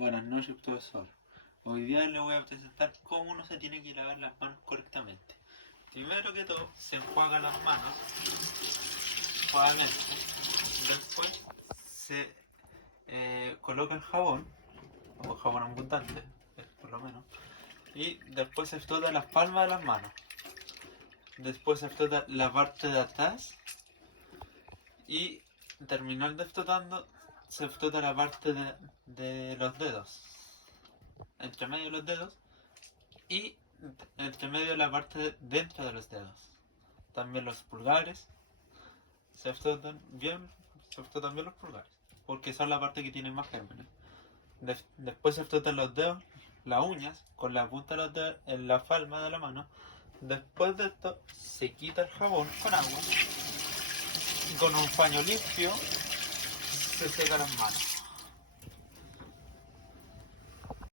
Buenas noches, profesor. Hoy día le voy a presentar cómo uno se tiene que lavar las manos correctamente. Primero que todo, se enjuaga las manos suavemente. Después se coloca el jabón, o jabón abundante, por lo menos. Y después se frota las palmas de las manos. Después se frota la parte de atrás. Y terminando de frotando, se frota la parte de los dedos, entre medio de los dedos, y entre medio de la parte dentro de los dedos. También los pulgares se frotan bien los pulgares, porque son la parte que tiene más gérmenes. Después se frotan los dedos, las uñas, con la punta de los dedos en la palma de la mano. Después de esto se quita el jabón con agua y con un paño limpio se seca las manos.